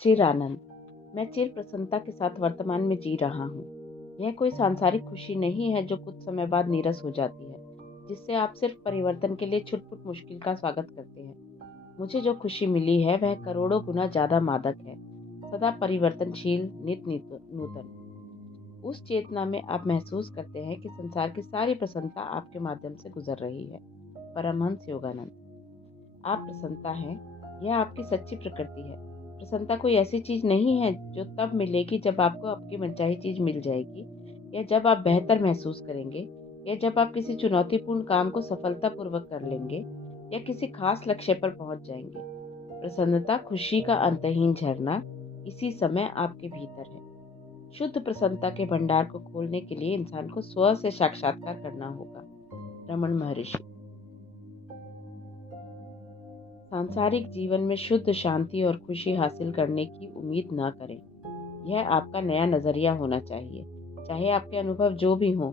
चिर आनंद। मैं चिर प्रसन्नता के साथ वर्तमान में जी रहा हूँ। यह कोई सांसारिक खुशी नहीं है जो कुछ समय बाद नीरस हो जाती है, जिससे आप सिर्फ परिवर्तन के लिए छुटपुट मुश्किल का स्वागत करते हैं। मुझे जो खुशी मिली है वह करोड़ों गुना ज्यादा मादक है, सदा परिवर्तनशील, नित नूतन। उस चेतना में आप महसूस करते हैं कि संसार की सारी प्रसन्नता आपके माध्यम से गुजर रही है। परमहंस योगानंद। आप प्रसन्नता हैं, यह आपकी सच्ची प्रकृति है। प्रसन्नता कोई ऐसी चीज नहीं है जो तब मिलेगी जब आपको आपकी मनचाही चीज मिल जाएगी, या जब आप बेहतर महसूस करेंगे, या जब आप किसी चुनौतीपूर्ण काम को सफलतापूर्वक कर लेंगे, या किसी खास लक्ष्य पर पहुंच जाएंगे। प्रसन्नता खुशी का अंतहीन झरना इसी समय आपके भीतर है। शुद्ध प्रसन्नता के भंडार को खोलने के लिए इंसान को स्व से साक्षात्कार करना होगा। रमन महर्षि। सांसारिक जीवन में शुद्ध शांति और खुशी हासिल करने की उम्मीद न करें। यह आपका नया नजरिया होना चाहिए। चाहे आपके अनुभव जो भी हों,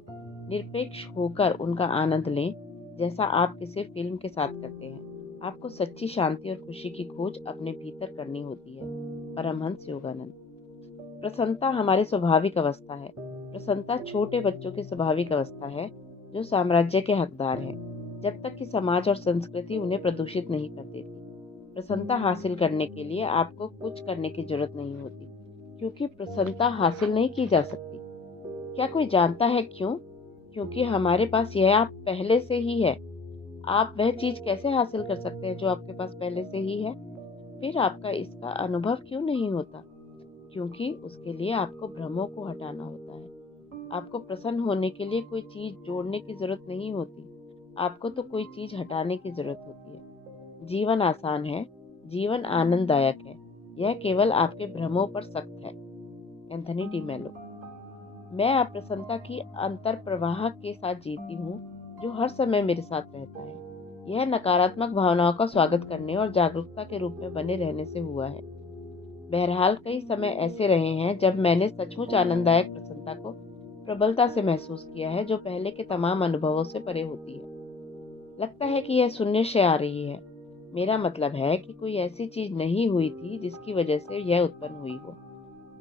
निरपेक्ष होकर उनका आनंद लें, जैसा आप किसी फिल्म के साथ करते हैं। आपको सच्ची शांति और खुशी की खोज अपने भीतर करनी होती है। परमहंस योगानंद। प्रसन्नता हमारी स्वाभाविक अवस्था है। प्रसन्नता छोटे बच्चों की स्वाभाविक अवस्था है, जो साम्राज्य के हकदार हैं, जब तक कि समाज और संस्कृति उन्हें प्रदूषित नहीं कर देती। प्रसन्नता हासिल करने के लिए आपको कुछ करने की जरूरत नहीं होती, क्योंकि प्रसन्नता हासिल नहीं की जा सकती। क्या कोई जानता है क्यों? क्योंकि हमारे पास यह आप पहले से ही है। आप वह चीज कैसे हासिल कर सकते हैं जो आपके पास पहले से ही है? फिर आपका इसका अनुभव क्यों नहीं होता? क्योंकि उसके लिए आपको भ्रमों को हटाना होता है। आपको प्रसन्न होने के लिए कोई चीज जोड़ने की जरूरत नहीं होती, आपको तो कोई चीज हटाने की जरूरत होती है। जीवन आसान है, जीवन आनंददायक है, यह केवल आपके भ्रमों पर सख्त है। एंथनी डी मेलो। मैं अप्रसन्नता की अंतर प्रवाह के साथ जीती हूँ, जो हर समय मेरे साथ रहता है। यह नकारात्मक भावनाओं का स्वागत करने और जागरूकता के रूप में बने रहने से हुआ है। बहरहाल कई समय ऐसे रहे हैं जब मैंने सचमुच आनंददायक प्रसन्नता को प्रबलता से महसूस किया है, जो पहले के तमाम अनुभवों से परे होती है। लगता है कि यह शून्य से आ रही है। मेरा मतलब है कि कोई ऐसी चीज नहीं हुई थी जिसकी वजह से यह उत्पन्न हुई हो।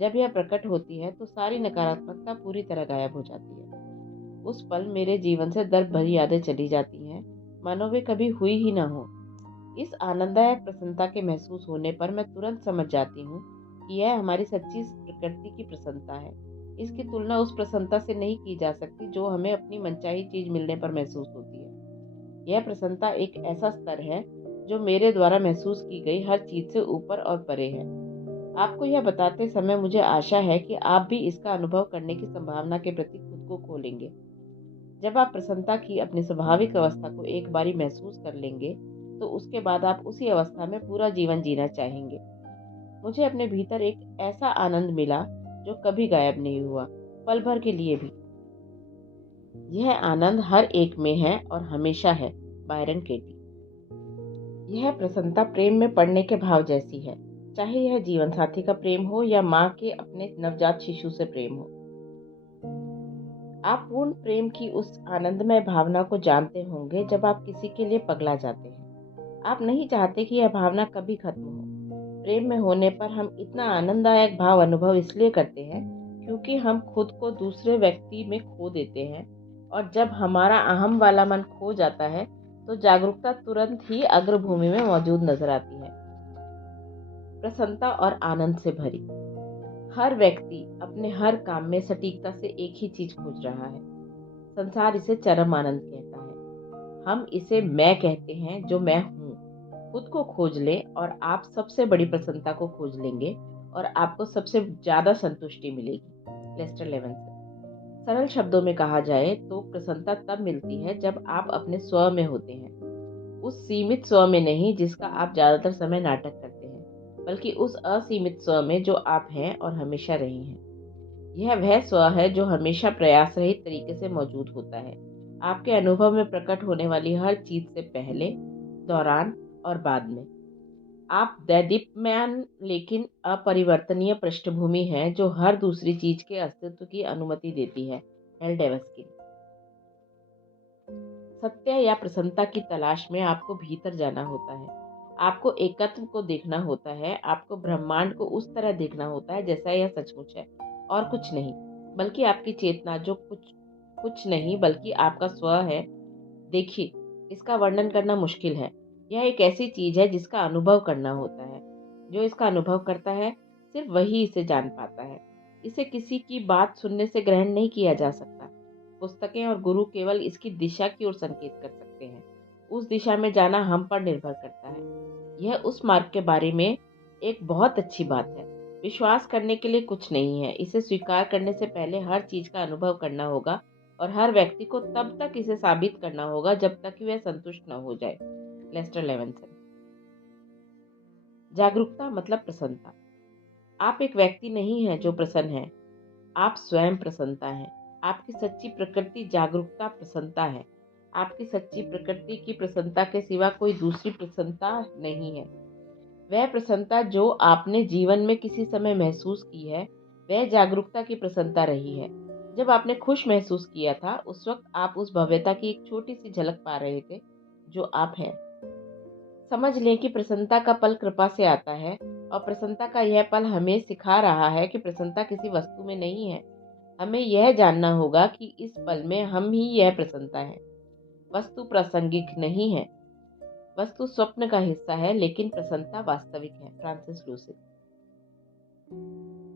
जब यह प्रकट होती है तो सारी नकारात्मकता पूरी तरह गायब हो जाती है। उस पल मेरे जीवन से दर्द भरी यादें चली जाती हैं, मानो वे कभी हुई ही न हो। इस आनंददायक प्रसन्नता के महसूस होने पर मैं तुरंत समझ जाती हूँ कि यह हमारी सच्ची प्रकृति की प्रसन्नता है। इसकी तुलना उस प्रसन्नता से नहीं की जा सकती जो हमें अपनी मनचाही चीज मिलने पर महसूस होती है। यह प्रसन्नता एक ऐसा स्तर है जो मेरे द्वारा महसूस की गई हर चीज से ऊपर और परे है। आपको यह बताते समय मुझे आशा है कि आप भी इसका अनुभव करने की संभावना के प्रति खुद को खोलेंगे। जब आप प्रसन्नता की अपनी स्वाभाविक अवस्था को एक बारी महसूस कर लेंगे, तो उसके बाद आप उसी अवस्था में पूरा जीवन जीना चाहेंगे। मुझे अपने भीतर एक ऐसा आनंद मिला जो कभी गायब नहीं हुआ, पल भर के लिए भी। यह आनंद हर एक में है और हमेशा है। बायरन केटी। यह प्रसन्नता प्रेम में पड़ने के भाव जैसी है, चाहे यह जीवन साथी का प्रेम हो या माँ के अपने नवजात शिशु से प्रेम हो। आप पूर्ण प्रेम की उस आनंदमय भावना को जानते होंगे जब आप किसी के लिए पगला जाते हैं। आप नहीं चाहते कि यह भावना कभी खत्म हो। प्रेम में होने पर हम इतना आनंददायक भाव अनुभव इसलिए करते हैं क्योंकि हम खुद को दूसरे व्यक्ति में खो देते हैं, और जब हमारा अहम वाला मन खो जाता है तो जागरूकता तुरंत ही अग्रभूमि में मौजूद नजर आती है, प्रसन्नता और आनंद से भरी। हर व्यक्ति अपने हर काम में सटीकता से एक ही चीज खोज रहा है। संसार इसे चरम आनंद कहता है, हम इसे मैं कहते हैं जो मैं हूँ। खुद को खोज लें और आप सबसे बड़ी प्रसन्नता को खोज लेंगे, और आपको सबसे ज्यादा संतुष्टि मिलेगी। Lester Levenson. सरल शब्दों में कहा जाए तो प्रसन्नता तब मिलती है जब आप अपने स्व में होते हैं। उस सीमित स्व में नहीं जिसका आप ज्यादातर समय नाटक करते हैं, बल्कि उस असीमित स्व में जो आप हैं और हमेशा रहे हैं। यह वह स्व है जो हमेशा प्रयास रहित तरीके से मौजूद होता है, आपके अनुभव में प्रकट होने वाली हर चीज से पहले, दौरान और बाद में। आप दैदीप्यमान लेकिन अपरिवर्तनीय पृष्ठभूमि है जो हर दूसरी चीज के अस्तित्व की अनुमति देती है। हेल डेवस्किन। सत्य या प्रसन्नता की तलाश में आपको भीतर जाना होता है। आपको एकत्व को देखना होता है, आपको ब्रह्मांड को उस तरह देखना होता है जैसा यह सचमुच है, और कुछ नहीं, बल्कि आपकी चेतना जो कुछ कुछ नहीं बल्कि आपका स्व है। देखिए, इसका वर्णन करना मुश्किल है। यह एक ऐसी चीज है जिसका अनुभव करना होता है। जो इसका अनुभव करता है, सिर्फ वही इसे जान पाता है। इसे किसी की बात सुनने से ग्रहण नहीं किया जा सकता। पुस्तकें और गुरु केवल इसकी दिशा की ओर संकेत कर सकते हैं। उस दिशा में जाना हम पर निर्भर करता है। यह उस मार्ग के बारे में एक बहुत अच्छी बात है। विश्वास करने के लिए कुछ नहीं है। इसे स्वीकार करने से पहले हर चीज का अनुभव करना होगा, और हर व्यक्ति को तब तक इसे साबित करना होगा जब तक कि वह संतुष्ट न हो जाए। Lester Levenson. जागरूकता मतलब प्रसन्नता। आप एक व्यक्ति नहीं हैं जो प्रसन्न है, आप स्वयं प्रसन्नता हैं। आपकी सच्ची प्रकृति जागरूकता प्रसन्नता है। आपकी सच्ची प्रकृति की प्रसन्नता के सिवा कोई दूसरी प्रसन्नता नहीं है। वह प्रसन्नता जो आपने जीवन में किसी समय महसूस की है, वह जागरूकता की प्रसन्नता रही है। जब आपने खुश महसूस किया था, उस वक्त आप उस भव्यता की एक छोटी सी झलक पा रहे थे जो आप हैं। समझ लें कि प्रसन्नता का पल कृपा से आता है, और प्रसन्नता का यह पल हमें सिखा रहा है कि प्रसन्नता किसी वस्तु में नहीं है। हमें यह जानना होगा कि इस पल में हम ही यह प्रसन्नता है। वस्तु प्रासंगिक नहीं है, वस्तु स्वप्न का हिस्सा है, लेकिन प्रसन्नता वास्तविक है। Francis lucid.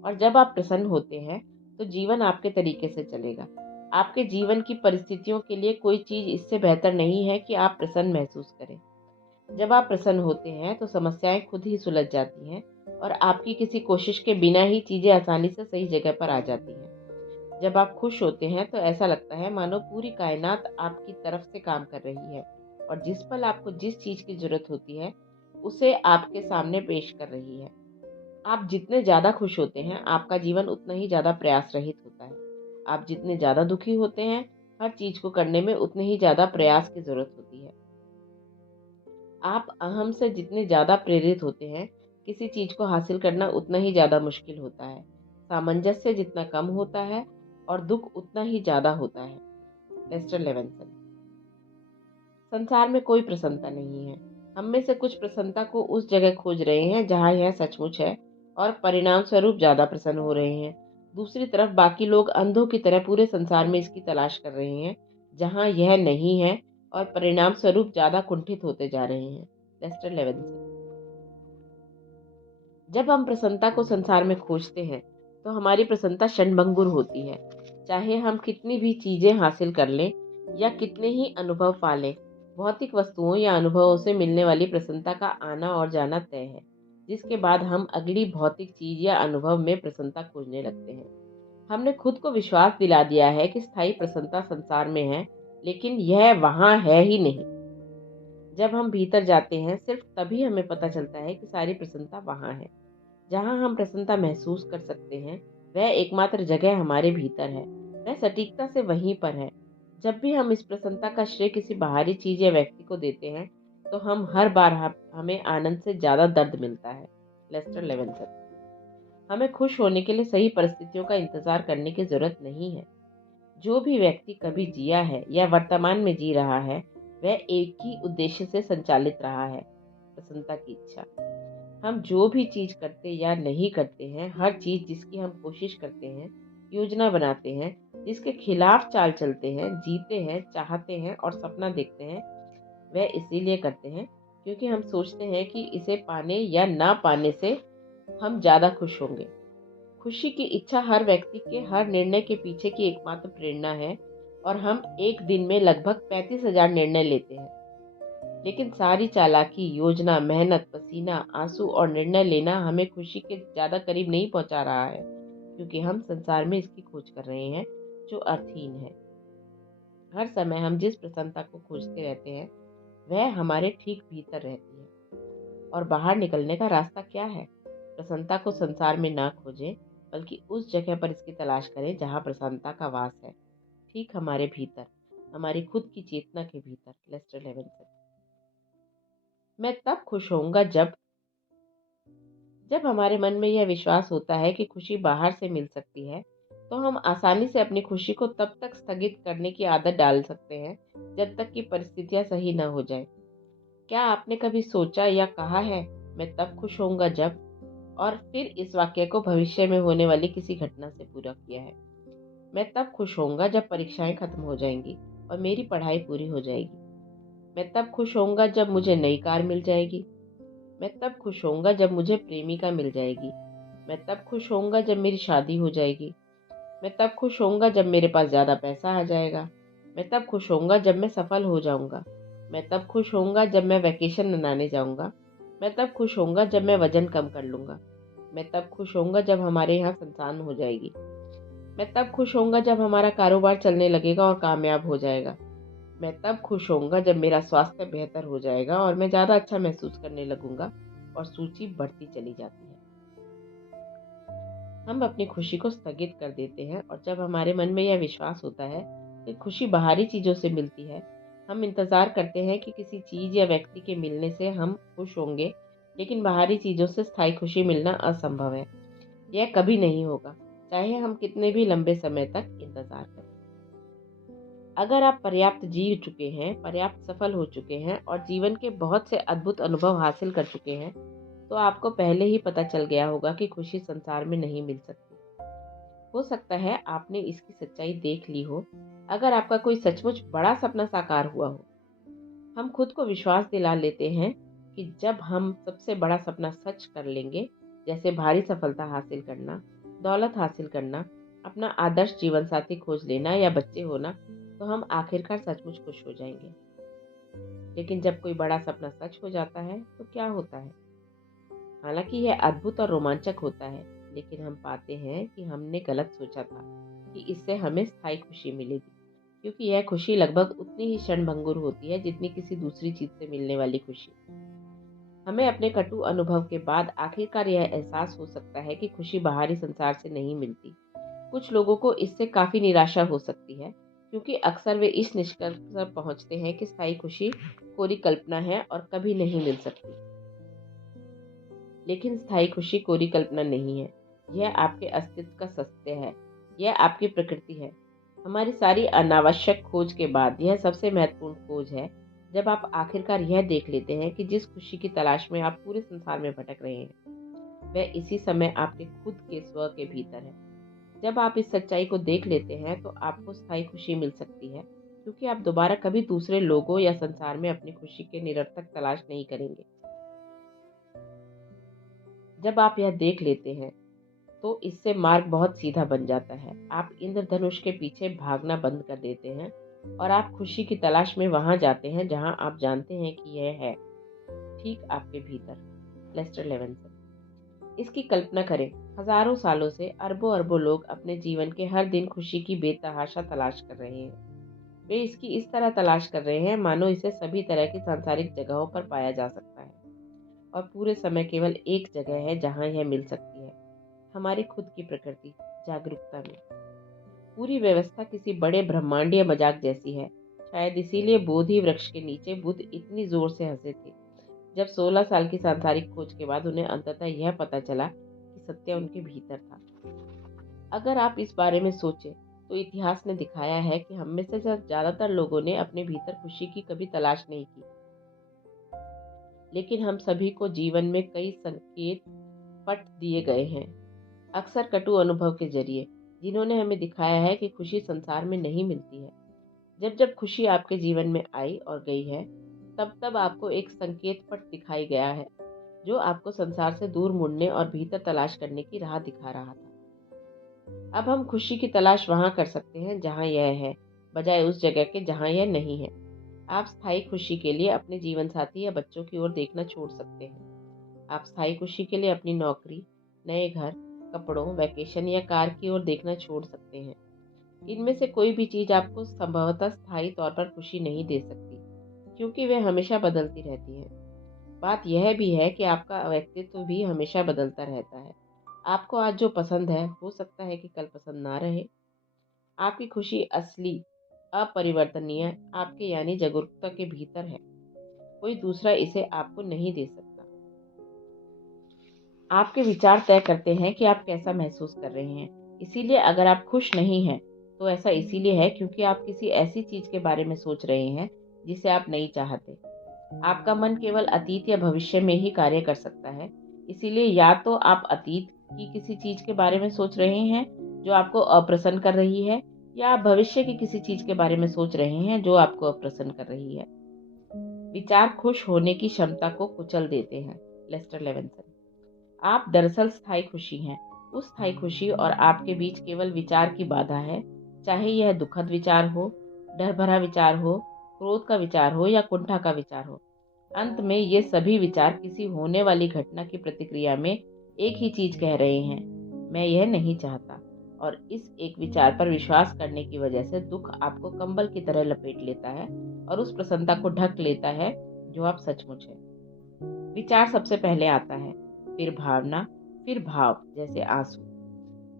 और जब आप प्रसन्न होते हैं, तो जीवन आपके तरीके से चलेगा। आपके जीवन की परिस्थितियों के लिए कोई चीज इससे बेहतर नहीं है कि आप प्रसन्न महसूस करें। जब आप प्रसन्न होते हैं, तो समस्याएं खुद ही सुलझ जाती हैं, और आपकी किसी कोशिश के बिना ही चीजें आसानी से सही जगह पर आ जाती हैं। जब आप खुश होते हैं, तो ऐसा लगता है मानो पूरी कायनात आपकी तरफ से काम कर रही है, और जिस पल आपको जिस चीज की जरूरत होती है, उसे आपके सामने पेश कर रही है। आप जितने ज्यादा खुश होते हैं, आपका जीवन उतना ही ज्यादा प्रयास रहित होता है। आप जितने ज्यादा दुखी होते हैं, हर चीज को करने में उतने ही ज्यादा प्रयास की जरूरत होती है। आप अहम से जितने ज्यादा प्रेरित होते हैं, किसी चीज को हासिल करना उतना ही ज्यादा मुश्किल होता है। सामंजस्य जितना कम होता है, और दुख उतना ही ज्यादा होता है। Lester Levenson. संसार में कोई प्रसन्नता नहीं है। हम में से कुछ प्रसन्नता को उस जगह खोज रहे हैं जहां यह सचमुच है, और परिणाम स्वरूप ज्यादा प्रसन्न हो रहे हैं। दूसरी तरफ बाकी लोग अंधों की तरह पूरे संसार में इसकी तलाश कर रहे हैं जहां यह नहीं है, और परिणाम स्वरूप ज्यादा कुंठित होते जा रहे हैं। Lester Levenson. जब हम प्रसन्नता को संसार में खोजते हैं, तो हमारी प्रसन्नता क्षणभंगुर होती है। चाहे हम कितनी भी चीजें हासिल कर लें या कितने ही अनुभव पा लें, भौतिक वस्तुओं या अनुभवों से मिलने वाली प्रसन्नता का आना और जाना तय है, जिसके बाद हम अगली भौतिक चीज या अनुभव में प्रसन्नता खोजने लगते हैं। हमने खुद को विश्वास दिला दिया है कि स्थायी प्रसन्नता संसार में है, लेकिन यह वहां है ही नहीं। जब हम भीतर जाते हैं, सिर्फ तभी हमें पता चलता है कि सारी प्रसन्नता वहां है। जहां हम प्रसन्नता महसूस कर सकते हैं, वह एकमात्र जगह हमारे भीतर है। वह सटीकता से वहीं पर है। जब भी हम इस प्रसन्नता का श्रेय किसी बाहरी चीज या व्यक्ति को देते हैं, तो हम हर बार हमें आनंद से ज्यादा दर्द मिलता है। Lester Levenson. हमें खुश होने के लिए सही परिस्थितियों का इंतजार करने की जरूरत नहीं है। जो भी व्यक्ति कभी जिया है या वर्तमान में जी रहा है, वह एक ही उद्देश्य से संचालित रहा है, प्रसन्नता की इच्छा। हम जो भी चीज करते या नहीं करते हैं, हर चीज जिसकी हम कोशिश करते हैं, योजना बनाते हैं, जिसके खिलाफ चाल चलते हैं, जीते हैं, चाहते हैं और सपना देखते हैं, वह इसीलिए करते हैं क्योंकि हम सोचते हैं कि इसे पाने या ना पाने से हम ज्यादा खुश होंगे। खुशी की इच्छा हर व्यक्ति के हर निर्णय के पीछे की एकमात्र प्रेरणा है, और हम एक दिन में लगभग 35,000 निर्णय लेते हैं। लेकिन सारी चालाकी, योजना, मेहनत, पसीना, आंसू और निर्णय लेना हमें खुशी के ज्यादा करीब नहीं पहुंचा रहा है, क्योंकि हम संसार में इसकी खोज कर रहे हैं जो अर्थहीन है। हर समय हम जिस प्रसन्नता को खोजते रहते हैं, वह हमारे ठीक भीतर रहती है। और बाहर निकलने का रास्ता क्या है? प्रसन्नता को संसार में ना खोजें, बल्कि उस जगह पर इसकी तलाश करें जहाँ प्रसन्नता का वास है, ठीक हमारे भीतर, हमारी खुद की चेतना के भीतर। Lester Levenson. मैं तब खुश होऊंगा जब हमारे मन में यह विश्वास होता है कि खुशी बाहर से मिल सकती है, तो हम आसानी से अपनी खुशी को तब तक स्थगित करने की आदत डाल सकते हैं जब तक कि परिस्थितियां सही न हो जाए। क्या आपने कभी सोचा या कहा है, मैं तब खुश होऊंगा जब, और फिर इस वाक्य को भविष्य में होने वाली किसी घटना से पूरा किया है? मैं तब खुश होऊंगा जब परीक्षाएं खत्म हो जाएंगी और मेरी पढ़ाई पूरी हो जाएगी। मैं तब खुश होऊंगा जब मुझे नई कार मिल जाएगी। मैं तब खुश होऊंगा जब मुझे प्रेमिका मिल जाएगी। मैं तब खुश होऊंगा जब मेरी शादी हो जाएगी। मैं तब खुश होऊंगा जब मेरे पास ज़्यादा पैसा आ जाएगा। मैं तब खुश होऊंगा जब मैं सफल हो जाऊंगा। मैं तब खुश होऊंगा जब मैं वैकेशन मनाने जाऊंगा। मैं तब खुश होऊंगा जब मैं वजन कम कर लूंगा। मैं तब खुश होऊंगा जब हमारे यहाँ संतान हो जाएगी। मैं तब खुश होऊंगा जब हमारा कारोबार चलने लगेगा और कामयाब हो जाएगा। मैं तब खुश होऊंगा जब मेरा स्वास्थ्य बेहतर हो जाएगा और मैं ज़्यादा अच्छा महसूस करने लगूंगा। और सूची बढ़ती चली जाती है। हम अपनी खुशी को स्थगित कर देते हैं और जब हमारे मन में यह विश्वास होता है कि खुशी बाहरी चीज़ों से मिलती है, हम इंतज़ार करते हैं कि किसी चीज़ या व्यक्ति के मिलने से हम खुश होंगे, लेकिन बाहरी चीज़ों से स्थायी खुशी मिलना असंभव है। यह कभी नहीं होगा, चाहे हम कितने भी लंबे समय तक इंतज़ार करें। अगर आप पर्याप्त जी चुके हैं, पर्याप्त सफल हो चुके हैं और जीवन के बहुत से अद्भुत अनुभव हासिल कर चुके हैं, तो आपको पहले ही पता चल गया होगा कि खुशी संसार में नहीं मिल सकती। हो सकता है आपने इसकी सच्चाई देख ली हो अगर आपका कोई सचमुच बड़ा सपना साकार हुआ हो। हम खुद को विश्वास दिला लेते हैं कि जब हम सबसे बड़ा सपना सच कर लेंगे, जैसे भारी सफलता हासिल करना, दौलत हासिल करना, अपना आदर्श जीवन साथी खोज लेना या बच्चे होना, तो हम आखिरकार सचमुच खुश हो जाएंगे। लेकिन जब कोई बड़ा सपना सच हो जाता है तो क्या होता है? हालांकि यह अद्भुत और रोमांचक होता है, लेकिन हम पाते हैं कि हमने गलत सोचा था कि इससे हमें स्थायी खुशी मिलेगी, क्योंकि यह खुशी लगभग उतनी ही क्षणभंगुर होती है जितनी किसी दूसरी चीज से मिलने वाली खुशी। हमें अपने कटु अनुभव के बाद आखिरकार यह एहसास हो सकता है कि खुशी बाहरी संसार से नहीं मिलती। कुछ लोगों को इससे काफी निराशा हो सकती है, क्योंकि अक्सर वे इस निष्कर्ष पर पहुंचते हैं कि स्थायी खुशी कोरी कल्पना है और कभी नहीं मिल सकती। लेकिन स्थायी खुशी कोरी कल्पना नहीं है। यह आपके अस्तित्व का सत्य है। यह आपकी प्रकृति है। हमारी सारी अनावश्यक खोज के बाद यह सबसे महत्वपूर्ण खोज है, जब आप आखिरकार यह देख लेते हैं कि जिस खुशी की तलाश में आप पूरे संसार में भटक रहे हैं, वह इसी समय आपके खुद के स्व के भीतर है। जब आप इस सच्चाई को देख लेते हैं तो आपको स्थायी खुशी मिल सकती है, क्योंकि आप दोबारा कभी दूसरे लोगों या संसार में अपनी खुशी के निरर्थक तलाश नहीं करेंगे। जब आप यह देख लेते हैं तो इससे मार्ग बहुत सीधा बन जाता है। आप इंद्रधनुष के पीछे भागना बंद कर देते हैं और आप खुशी की तलाश में वहां जाते हैं जहां आप जानते हैं कि यह है, ठीक आपके भीतर। Lester Levenson. इसकी कल्पना करें, हजारों सालों से अरबों अरबों लोग अपने जीवन के हर दिन खुशी की बेतहाशा तलाश कर रहे हैं। वे इसकी इस तरह तलाश कर रहे हैं मानो इसे सभी तरह की सांसारिक जगहों पर पाया जा सकता है, और पूरे समय केवल एक जगह है जहां यह मिल सकती है, हमारी खुद की प्रकृति, जागरूकता में। पूरी व्यवस्था किसी बड़े ब्रह्मांडीय मजाक जैसी है। शायद इसीलिए बोधि वृक्ष के नीचे बुद्ध इतनी जोर से हंसे थे जब 16 साल की सांसारिक खोज के बाद उन्हें अंततः यह पता चला कि सत्य उनके भीतर था। अगर आप इस बारे में सोचें तो इतिहास ने दिखाया है कि हम में से ज्यादातर लोगों ने अपने भीतर खुशी की कभी तलाश नहीं की, लेकिन हम सभी को जीवन में कई संकेत पट दिए गए हैं, अक्सर कटु अनुभव के जरिए, जिन्होंने हमें दिखाया है कि खुशी संसार में नहीं मिलती है। जब जब खुशी आपके जीवन में आई और गई है, तब तब आपको एक संकेत पट दिखाई गया है, जो आपको संसार से दूर मुड़ने और भीतर तलाश करने की राह दिखा रहा था। अब हम खुशी की तलाश वहां कर सकते हैं जहां यह है, बजाय उस जगह के जहां यह नहीं है। आप स्थायी खुशी के लिए अपने जीवन साथी या बच्चों की ओर देखना छोड़ सकते हैं। आप स्थायी खुशी के लिए अपनी नौकरी, नए घर, कपड़ों, वैकेशन या कार की ओर देखना छोड़ सकते हैं। इनमें से कोई भी चीज आपको संभवतः स्थायी तौर पर खुशी नहीं दे सकती, क्योंकि वे हमेशा बदलती रहती हैं। बात यह भी है कि आपका व्यक्तित्व भी हमेशा बदलता रहता है। आपको आज जो पसंद है, हो सकता है कि कल पसंद ना रहे। आपकी खुशी असली, अपरिवर्तनीय, आपके यानी जागरूकता के भीतर है। कोई दूसरा इसे आपको नहीं दे सकता। आपके विचार तय करते हैं कि आप कैसा महसूस कर रहे हैं। इसीलिए अगर आप खुश नहीं हैं, तो ऐसा इसीलिए है क्योंकि आप किसी ऐसी चीज के बारे में सोच रहे हैं जिसे आप नहीं चाहते। आपका मन केवल अतीत या भविष्य में ही कार्य कर सकता है। इसीलिए या तो आप अतीत की किसी चीज के बारे में सोच रहे हैं जो आपको अप्रसन्न कर रही है, या आप भविष्य की किसी चीज के बारे में सोच रहे हैं जो आपको अप्रसन्न कर रही है। विचार खुश होने की क्षमता को कुचल देते हैं। Lester Levenson. आप दरअसल स्थायी खुशी हैं। उस स्थायी खुशी और आपके बीच केवल विचार की बाधा है, चाहे यह दुखद विचार हो, डर भरा विचार हो, क्रोध का विचार हो या कुंठा का विचार हो। अंत में ये सभी विचार किसी होने वाली घटना की प्रतिक्रिया में एक ही चीज कह रहे हैं, मैं यह नहीं चाहता। और इस एक विचार पर विश्वास करने की वजह से दुख आपको कंबल की तरह लपेट लेता है और उस प्रसन्नता को ढक लेता है जो आप सचमुच है। विचार सबसे पहले आता है, फिर भावना, फिर भाव, जैसे आंसू।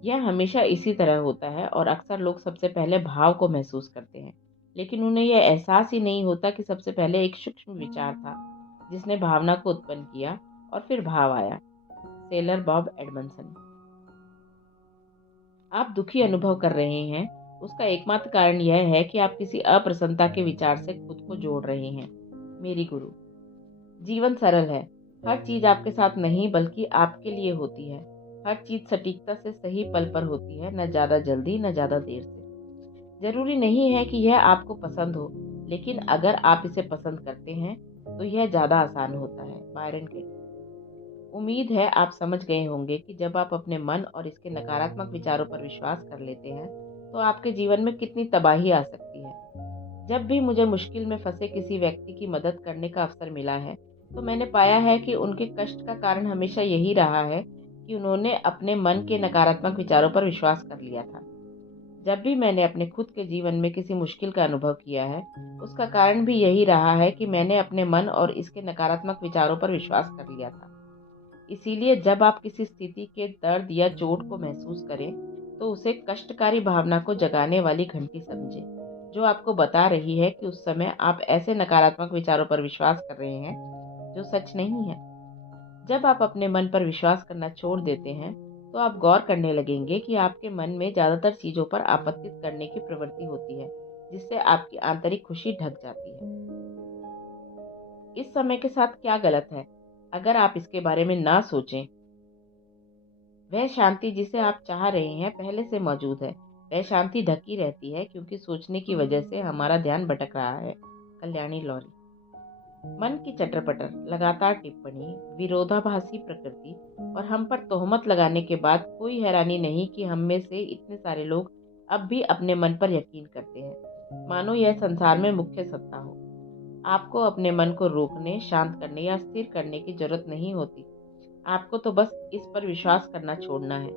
यह हमेशा इसी तरह होता है और अक्सर लोग सबसे पहले भाव को महसूस करते हैं, लेकिन उन्हें यह एहसास ही नहीं होता कि सबसे पहले एक सूक्ष्म विचार था जिसने भावना को उत्पन्न किया और फिर भाव आया। Sailor Bob Edmonson. आप दुखी अनुभव कर रहे हैं, उसका एकमात्र कारण यह है कि आप किसी अप्रसन्नता के विचार से खुद को जोड़ रहे हैं। मेरी गुरु। जीवन सरल है। हर चीज आपके साथ नहीं बल्कि आपके लिए होती है। हर चीज सटीकता से सही पल पर होती है, न ज्यादा जल्दी न ज्यादा देर से। जरूरी नहीं है कि यह आपको पसंद हो, लेकिन अगर आप इसे पसंद करते हैं तो यह ज्यादा आसान होता है। बायरन के। उम्मीद है आप समझ गए होंगे कि जब आप अपने मन और इसके नकारात्मक विचारों पर विश्वास कर लेते हैं तो आपके जीवन में कितनी तबाही आ सकती है। जब भी मुझे मुश्किल में फंसे किसी व्यक्ति की मदद करने का अवसर मिला है तो मैंने पाया है कि उनके कष्ट का कारण हमेशा यही रहा है कि उन्होंने अपने मन के नकारात्मक विचारों पर विश्वास कर लिया था। जब भी मैंने अपने खुद के जीवन में किसी मुश्किल का अनुभव किया है, उसका कारण भी यही रहा है कि मैंने अपने मन और इसके नकारात्मक विचारों पर विश्वास कर लिया था। इसीलिए जब आप किसी स्थिति के दर्द या चोट को महसूस करें तो उसे कष्टकारी भावना को जगाने वाली घंटी समझें, जो आपको बता रही है कि उस समय आप ऐसे नकारात्मक विचारों पर विश्वास कर रहे हैं जो सच नहीं है। जब आप अपने मन पर विश्वास करना छोड़ देते हैं तो आप गौर करने लगेंगे कि आपके मन में ज़्यादातर चीज़ों पर आपत्तित करने की प्रवृत्ति होती है, जिससे आपकी आंतरिक खुशी ढक जाती है। इस समय के साथ क्या गलत है अगर आप इसके बारे में ना सोचें? वह शांति जिसे आप चाह रहे हैं पहले से मौजूद है। वह शांति ढकी रहती है क्योंकि सोचने की वजह से हमारा ध्यान भटक रहा है। कल्याणी लॉरी। मन की चटर-पटर, लगातार टिप्पणी, विरोधाभासी प्रकृति और हम पर तोहमत लगाने के बाद कोई हैरानी नहीं कि हम में से इतने सारे लोग अब भी अपने मन पर यकीन करते हैं, मानो यह संसार में मुख्य सत्ता हो। आपको अपने मन को रोकने, शांत करने या स्थिर करने की जरूरत नहीं होती। आपको तो बस इस पर विश्वास करना छोड़ना है।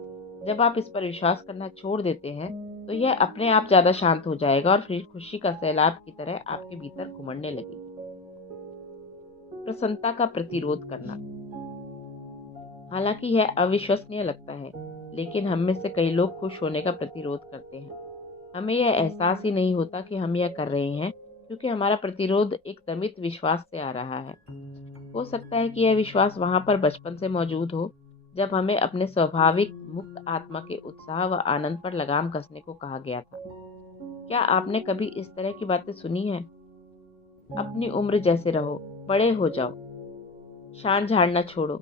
जब आप इस पर विश्वास करना छोड़ देते हैं तो यह अपने आप ज़्यादा शांत हो जाएगा और फिर खुशी का सैलाब की तरह आपके भीतर घुमड़ने लगेगी। प्रसन्नता का प्रतिरोध करना। हालांकि यह अविश्वसनीय लगता है, लेकिन हम में से कई लोग खुश होने का प्रतिरोध करते हैं। हमें यह एहसास ही नहीं होता कि हम यह कर रहे हैं, क्योंकि हमारा प्रतिरोध एक दमित विश्वास से आ रहा है। हो सकता है कि यह विश्वास वहां पर बचपन से मौजूद हो, जब हमें अपने स्वाभाविक मुक्त आत्मा के उत्साह व आनंद पर लगाम कसने को कहा गया था। क्या आपने कभी इस तरह की बातें सुनी हैं? अपनी उम्र जैसे रहो, बड़े हो जाओ, शान झाड़ना छोड़ो,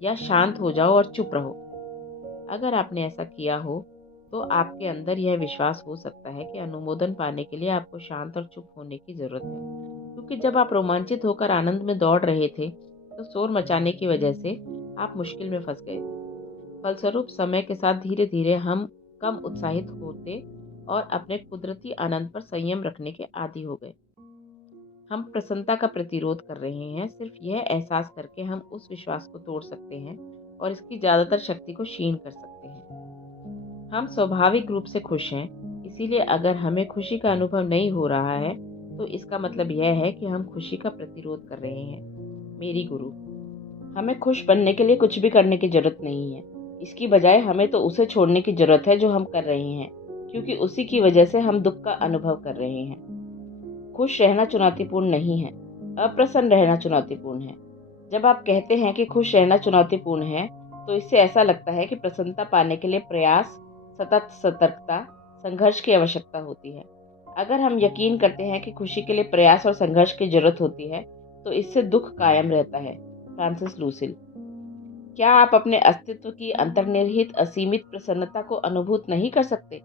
या शांत हो जाओ और चुप रहो। अगर आपने ऐसा किया हो तो आपके अंदर यह विश्वास हो सकता है कि अनुमोदन पाने के लिए आपको शांत और चुप होने की जरूरत है, क्योंकि जब आप रोमांचित होकर आनंद में दौड़ रहे थे तो शोर मचाने की वजह से आप मुश्किल में फंस गए थे। फलस्वरूप समय के साथ धीरे धीरे हम कम उत्साहित होते और अपने कुदरती आनंद पर संयम रखने के आदी हो गए। हम प्रसन्नता का प्रतिरोध कर रहे हैं, सिर्फ यह एहसास करके हम उस विश्वास को तोड़ सकते हैं और इसकी ज्यादातर शक्ति को क्षीण कर सकते हैं। हम स्वाभाविक रूप से खुश हैं, इसीलिए अगर हमें खुशी का अनुभव नहीं हो रहा है तो इसका मतलब यह है कि हम खुशी का प्रतिरोध कर रहे हैं। मेरी गुरु। हमें खुश बनने के लिए कुछ भी करने की जरूरत नहीं है। इसकी बजाय हमें तो उसे छोड़ने की जरूरत है जो हम कर रहे हैं, क्योंकि उसी की वजह से हम दुख का अनुभव कर रहे हैं। खुश रहना चुनौतीपूर्ण नहीं है, अप्रसन्न रहना चुनौतीपूर्ण है। जब आप कहते हैं कि खुश रहना चुनौतीपूर्ण है तो इससे ऐसा लगता है कि प्रसन्नता पाने के लिए प्रयास, सतत सतर्कता, संघर्ष की आवश्यकता होती है। अगर हम यकीन करते हैं कि खुशी के लिए प्रयास और संघर्ष की जरूरत होती है तो इससे दुख कायम रहता है। Francis Lucille. क्या आप अपने अस्तित्व की अंतर्निहित असीमित प्रसन्नता को अनुभूत नहीं कर सकते?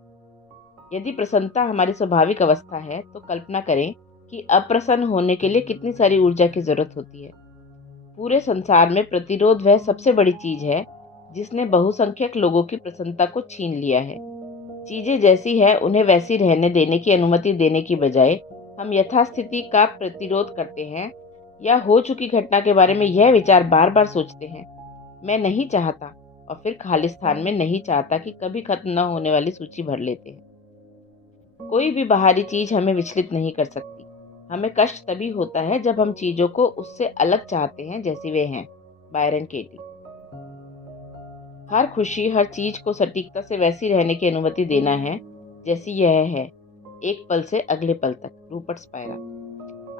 यदि प्रसन्नता हमारी स्वाभाविक अवस्था है, तो कल्पना करें कि अप्रसन्न होने के लिए कितनी सारी ऊर्जा की जरूरत होती है। पूरे संसार में प्रतिरोध वह सबसे बड़ी चीज है जिसने बहुसंख्यक लोगों की प्रसन्नता को छीन लिया है। चीजें जैसी है उन्हें वैसी रहने देने की अनुमति देने की बजाय हम यथास्थिति का प्रतिरोध करते हैं, या हो चुकी घटना के बारे में यह विचार बार बार सोचते हैं, मैं नहीं चाहता, और फिर खाली स्थान में नहीं चाहता कि कभी खत्म न होने वाली सूची भर लेते हैं। कोई भी बाहरी चीज हमें विचलित नहीं कर सकती। हमें कष्ट तभी होता है जब हम चीजों को उससे अलग चाहते हैं जैसी वे हैं। बायरन केटी। हर खुशी हर चीज को सटीकता से वैसी रहने की अनुमति देना है जैसी यह है, एक पल से अगले पल तक। Rupert Spyra.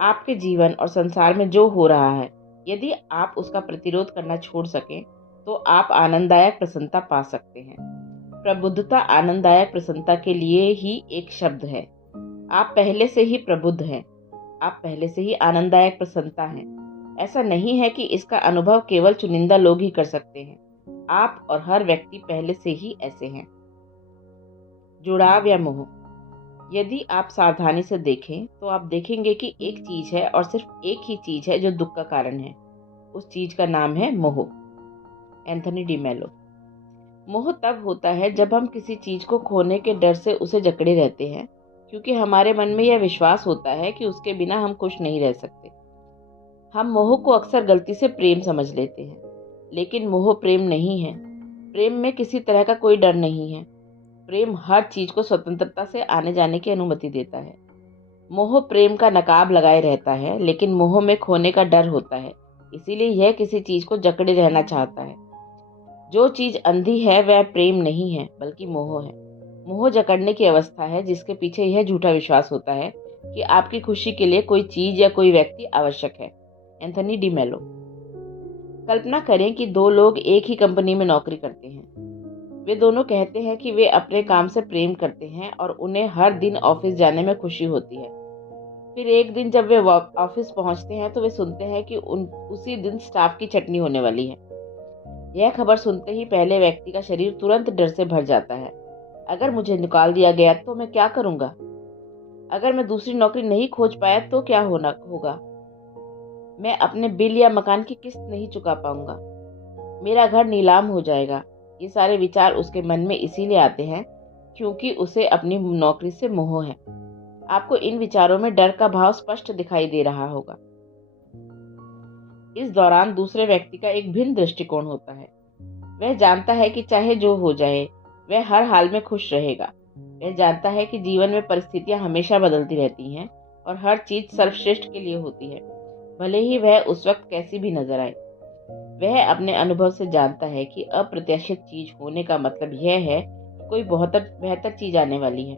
आपके जीवन और संसार में जो हो रहा है, यदि आप उसका प्रतिरोध करना छोड़ सकें तो आप आनंददायक प्रसन्नता पा सकते हैं। प्रबुद्धता आनंददायक प्रसन्नता के लिए ही एक शब्द है। आप पहले से ही प्रबुद्ध हैं। आप पहले से ही आनंददायक प्रसन्नता हैं। ऐसा नहीं है कि इसका अनुभव केवल चुनिंदा लोग ही कर सकते हैं। आप और हर व्यक्ति पहले से ही ऐसे हैं। जुड़ाव या मोह। यदि आप सावधानी से देखें तो आप देखेंगे कि एक चीज है और सिर्फ एक ही चीज है जो दुख का कारण है। उस चीज का नाम है मोह। एंथनी डी मेलो। मोह तब होता है जब हम किसी चीज को खोने के डर से उसे जकड़े रहते हैं, क्योंकि हमारे मन में यह विश्वास होता है कि उसके बिना हम खुश नहीं रह सकते। हम मोह को अक्सर गलती से प्रेम समझ लेते हैं, लेकिन मोह प्रेम नहीं है। प्रेम में किसी तरह का कोई डर नहीं है। प्रेम हर चीज को स्वतंत्रता से आने जाने की अनुमति देता है। मोह प्रेम का नकाब लगाए रहता है, लेकिन मोह में खोने का डर होता है, इसीलिए यह किसी चीज को जकड़े रहना चाहता है। जो चीज अंधी है वह प्रेम नहीं है, बल्कि मोह है। मोह जकड़ने की अवस्था है जिसके पीछे यह झूठा विश्वास होता है कि आपकी खुशी के लिए कोई चीज या कोई व्यक्ति आवश्यक है। एंथनी डी मेलो। कल्पना करें कि दो लोग एक ही कंपनी में नौकरी करते हैं। वे दोनों कहते हैं कि वे अपने काम से प्रेम करते हैं और उन्हें हर दिन ऑफिस जाने में खुशी होती है। फिर एक दिन जब वे ऑफिस पहुंचते हैं तो वे सुनते हैं कि उसी दिन स्टाफ की छटनी होने वाली है। यह खबर सुनते ही पहले व्यक्ति का शरीर तुरंत डर से भर जाता है। अगर मुझे निकाल दिया गया तो मैं क्या करूंगा? अगर मैं दूसरी नौकरी नहीं खोज पाया तो क्या होगा? मैं अपने बिल या मकान की किस्त नहीं चुका पाऊंगा। मेरा घर नीलाम हो जाएगा। ये सारे विचार उसके मन में इसीलिए आते हैं क्योंकि उसे अपनी नौकरी से मोह है। आपको इन विचारों में डर का भाव स्पष्ट दिखाई दे रहा होगा। इस दौरान दूसरे व्यक्ति का एक भिन्न दृष्टिकोण होता है। वह जानता है कि चाहे जो हो जाए वह हर हाल में खुश रहेगा। वह जानता है कि जीवन में परिस्थितियां हमेशा बदलती रहती हैं और हर चीज सर्वश्रेष्ठ के लिए होती है, भले ही वह उस वक्त कैसी भी नजर आए। वह अपने अनुभव से जानता है कि अप्रत्याशित चीज होने का मतलब यह है कि कोई बहुत बेहतर चीज आने वाली है।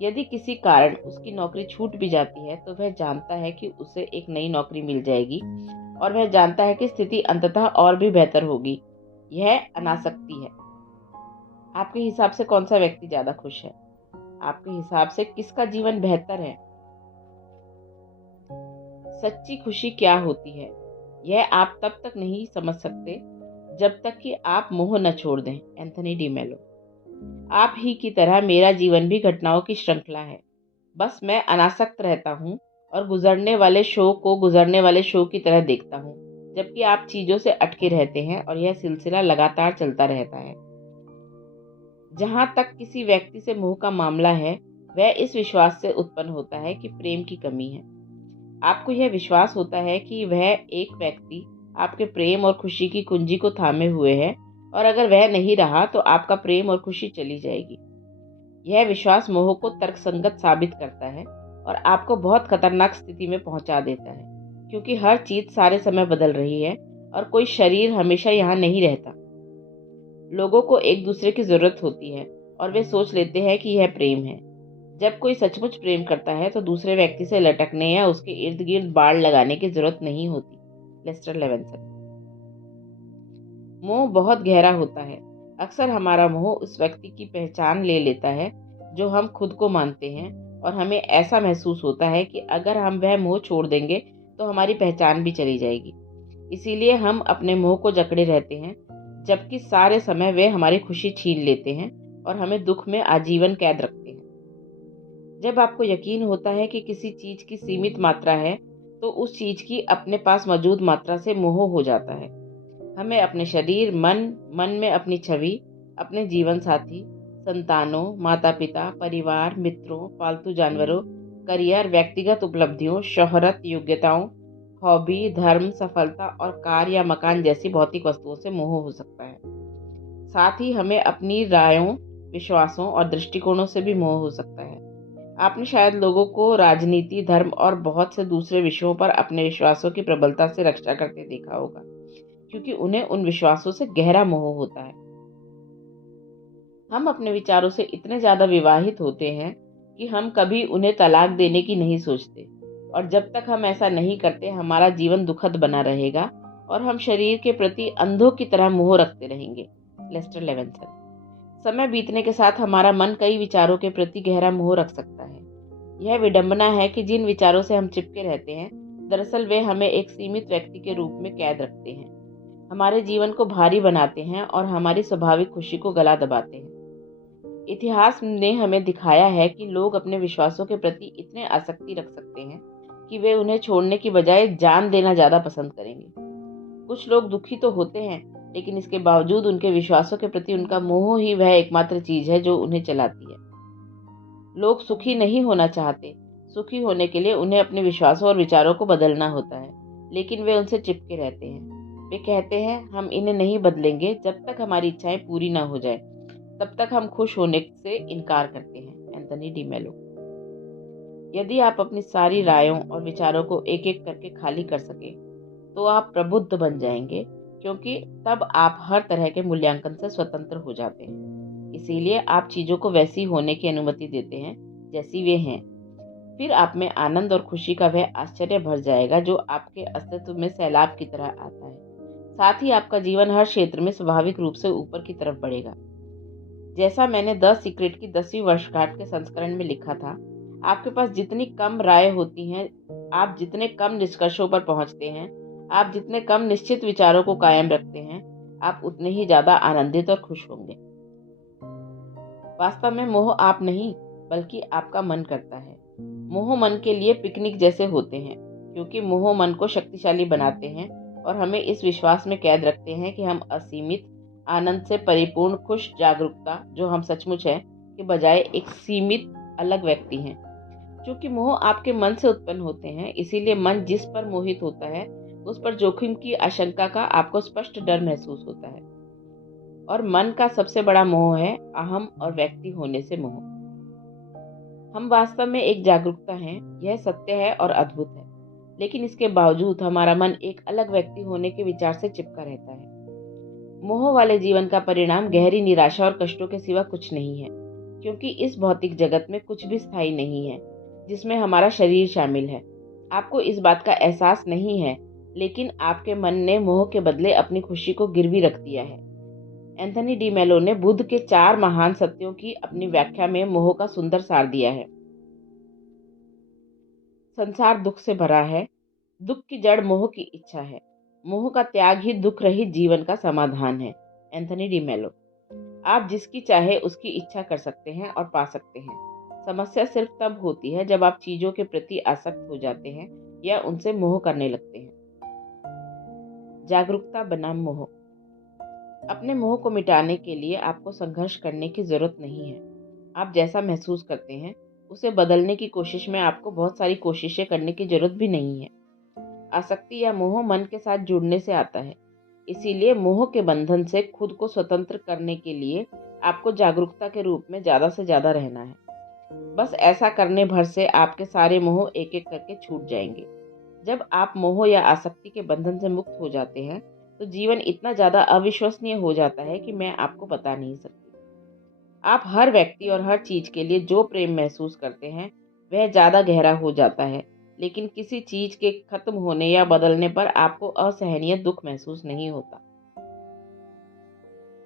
यदि किसी कारण उसकी नौकरी छूट भी जाती है तो वह जानता है कि उसे एक नई नौकरी मिल जाएगी, और वह जानता है कि स्थिति अंततः और भी बेहतर होगी। यह अनासक्ति है। आपके हिसाब से कौन सा व्यक्ति ज्यादा खुश है? आपके हिसाब से किसका जीवन बेहतर है? सच्ची खुशी क्या होती है, यह आप तब तक नहीं समझ सकते जब तक कि आप मोह न छोड़ दें। एंथनी डी मेलो। आप ही की तरह मेरा जीवन भी घटनाओं की श्रृंखला है। बस मैं अनासक्त रहता हूँ और गुजरने वाले शो को गुजरने वाले शो की तरह देखता हूँ, जबकि आप चीजों से अटके रहते हैं और यह सिलसिला लगातार चलता रहता है। जहां तक किसी व्यक्ति से मोह का मामला है, वह इस विश्वास से उत्पन्न होता है कि प्रेम की कमी है। आपको यह विश्वास होता है कि वह एक व्यक्ति आपके प्रेम और खुशी की कुंजी को थामे हुए है, और अगर वह नहीं रहा तो आपका प्रेम और खुशी चली जाएगी। यह विश्वास मोह को तर्कसंगत साबित करता है और आपको बहुत खतरनाक स्थिति में पहुंचा देता है, क्योंकि हर चीज सारे समय बदल रही है और कोई शरीर हमेशा यहाँ नहीं रहता। लोगों को एक दूसरे की जरूरत होती है और वे सोच लेते हैं कि यह प्रेम है। जब कोई सचमुच प्रेम करता है तो दूसरे व्यक्ति से लटकने या उसके इर्द गिर्द बाड़ लगाने की जरूरत नहीं होती। Lester Levenson. मोह बहुत गहरा होता है। अक्सर हमारा मोह उस व्यक्ति की पहचान ले लेता है जो हम खुद को मानते हैं, और हमें ऐसा महसूस होता है कि अगर हम वह मोह छोड़ देंगे तो हमारी पहचान भी चली जाएगी। इसीलिए हम अपने मोह को जकड़े रहते हैं, जबकि सारे समय वे हमारी खुशी छीन लेते हैं और हमें दुख में आजीवन कैद रखते हैं। जब आपको यकीन होता है कि किसी चीज की सीमित मात्रा है, तो उस चीज की अपने पास मौजूद मात्रा से मोह हो जाता है। हमें अपने शरीर, मन में अपनी छवि, अपने जीवन साथी, संतानों, माता पिता, परिवार, मित्रों, पालतू जानवरों, करियर, व्यक्तिगत उपलब्धियों, शोहरत, योग्यताओं, हॉबी, धर्म, सफलता और कार या मकान जैसी भौतिक वस्तुओं से मोह हो सकता है। साथ ही हमें अपनी रायों, विश्वासों और दृष्टिकोणों से भी मोह हो सकता है। आपने शायद लोगों को राजनीति, धर्म और बहुत से दूसरे विषयों पर अपने विश्वासों की प्रबलता से रक्षा करते देखा होगा, क्योंकि उन्हें उन विश्वासों से गहरा मोह होता है। हम अपने विचारों से इतने ज्यादा विवाहित होते हैं कि हम कभी उन्हें तलाक देने की नहीं सोचते, और जब तक हम ऐसा नहीं करते, हमारा जीवन दुखद बना रहेगा और हम शरीर के प्रति अंधों की तरह मोह रखते रहेंगे। Lester Levenson. समय बीतने के साथ हमारा मन कई विचारों के प्रति गहरा मोह रख सकता है। यह विडंबना है कि जिन विचारों से हम चिपके रहते हैं, दरअसल वे हमें एक सीमित व्यक्ति के रूप में कैद रखते हैं, हमारे जीवन को भारी बनाते हैं और हमारी स्वाभाविक खुशी को गला दबाते हैं। इतिहास ने हमें दिखाया है कि लोग अपने विश्वासों के प्रति इतने आसक्ति रख सकते हैं कि वे उन्हें छोड़ने की बजाय जान देना ज्यादा पसंद करेंगे। कुछ लोग दुखी तो होते हैं, लेकिन इसके बावजूद उनके विश्वासों के प्रति उनका मोह ही वह एकमात्र चीज है जो उन्हें चलाती है। लोग सुखी नहीं होना चाहते। सुखी होने के लिए उन्हें अपने विश्वासों और विचारों को बदलना होता है, लेकिन वे उनसे चिपके रहते हैं। वे कहते हैं, हम इन्हें नहीं बदलेंगे। जब तक हमारी इच्छाएं पूरी ना हो जाए, तब तक हम खुश होने से इनकार करते हैं। एंथनी डी मेलो। यदि आप अपनी सारी रायों और विचारों को एक एक करके खाली कर सके, तो आप प्रबुद्ध बन जाएंगे, क्योंकि तब आप हर तरह के मूल्यांकन से स्वतंत्र हो जाते हैं। इसीलिए आप चीजों को वैसी होने की अनुमति देते हैं जैसी वे हैं। फिर आप में आनंद और खुशी का वह आश्चर्य भर जाएगा जो आपके अस्तित्व में सैलाब की तरह आता है। साथ ही आपका जीवन हर क्षेत्र में स्वाभाविक रूप से ऊपर की तरफ बढ़ेगा। जैसा मैंने द सीक्रेट की 10वीं वर्षगांठ के संस्करण में लिखा था, आपके पास जितनी कम राय होती हैं, आप जितने कम निष्कर्षों पर पहुंचते हैं, आप जितने कम निश्चित विचारों को कायम रखते हैं, आप उतने ही ज्यादा आनंदित और खुश होंगे। वास्तव में मोह आप नहीं, बल्कि आपका मन करता है। मोह मन के लिए पिकनिक जैसे होते हैं, क्योंकि मोह मन को शक्तिशाली बनाते हैं और हमें इस विश्वास में कैद रखते हैं कि हम असीमित आनंद से परिपूर्ण खुश जागरूकता, जो हम सचमुच है, के बजाय एक सीमित अलग व्यक्ति हैं। क्योंकि मोह आपके मन से उत्पन्न होते हैं, इसीलिए मन जिस पर मोहित होता है, उस पर जोखिम की आशंका का आपको स्पष्ट डर महसूस होता है। और मन का सबसे बड़ा मोह है अहम और व्यक्ति होने से मोह। हम वास्तव में एक जागरूकता हैं, यह सत्य है और अद्भुत है, लेकिन इसके बावजूद हमारा मन एक अलग व्यक्ति होने के विचार से चिपका रहता है। मोह वाले जीवन का परिणाम गहरी निराशा और कष्टों के सिवा कुछ नहीं है, क्योंकि इस भौतिक जगत में कुछ भी स्थायी नहीं है, जिसमें हमारा शरीर शामिल है। आपको इस बात का एहसास नहीं है, लेकिन आपके मन ने मोह के बदले अपनी खुशी को गिरवी रख दिया है। एंथनी डी मेलो ने बुद्ध के 4 महान सत्यों की अपनी व्याख्या में मोह का सुंदर सार दिया है। संसार दुख से भरा है। दुख की जड़ मोह की इच्छा है। मोह का त्याग ही दुख रहित जीवन का समाधान है। एंथनी डी मेलो। आप जिसकी चाहे उसकी इच्छा कर सकते हैं और पा सकते हैं। समस्या सिर्फ तब होती है जब आप चीजों के प्रति आसक्त हो जाते हैं या उनसे मोह करने लगते हैं। जागरूकता बनाम मोह। अपने मोह को मिटाने के लिए आपको संघर्ष करने की जरूरत नहीं है। आप जैसा महसूस करते हैं, उसे बदलने की कोशिश में आपको बहुत सारी कोशिशें करने की जरूरत भी नहीं है। आसक्ति या मोह मन के साथ जुड़ने से आता है। इसीलिए मोह के बंधन से खुद को स्वतंत्र करने के लिए आपको जागरूकता के रूप में ज्यादा से ज्यादा रहना है। बस ऐसा करने भर से आपके सारे मोह एक एक करके छूट जाएंगे। जब आप मोह या आसक्ति के बंधन से मुक्त हो जाते हैं, तो जीवन इतना ज्यादा अविश्वसनीय हो जाता है कि मैं आपको बता नहीं सकती। आप हर व्यक्ति और हर चीज के लिए जो प्रेम महसूस करते हैं, वह ज्यादा गहरा हो जाता है, लेकिन किसी चीज के खत्म होने या बदलने पर आपको असहनीय दुख महसूस नहीं होता।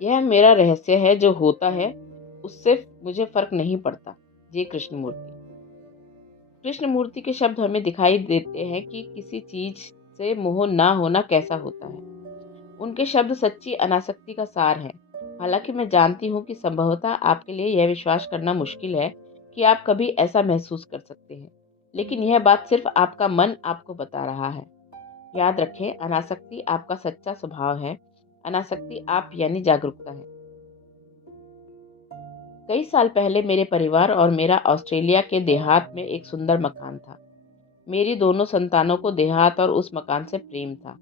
यह मेरा रहस्य है, जो होता है उससे मुझे फर्क नहीं पड़ता। जे कृष्णमूर्ति। कृष्णमूर्ति के शब्द हमें दिखाई देते हैं कि किसी चीज से मोह ना होना कैसा होता है। उनके शब्द सच्ची अनासक्ति का सार है। हालांकि मैं जानती हूँ कि संभवतः आपके लिए यह विश्वास करना मुश्किल है कि आप कभी ऐसा महसूस कर सकते हैं, लेकिन यह बात सिर्फ आपका मन आपको बता रहा है। याद रखें, अनासक्ति आपका सच्चा स्वभाव है। अनासक्ति आप यानी जागरूकता है। कई साल पहले मेरे परिवार और मेरा ऑस्ट्रेलिया के देहात में एक सुंदर मकान था। मेरी दोनों संतानों को देहात और उस मकान से प्रेम था।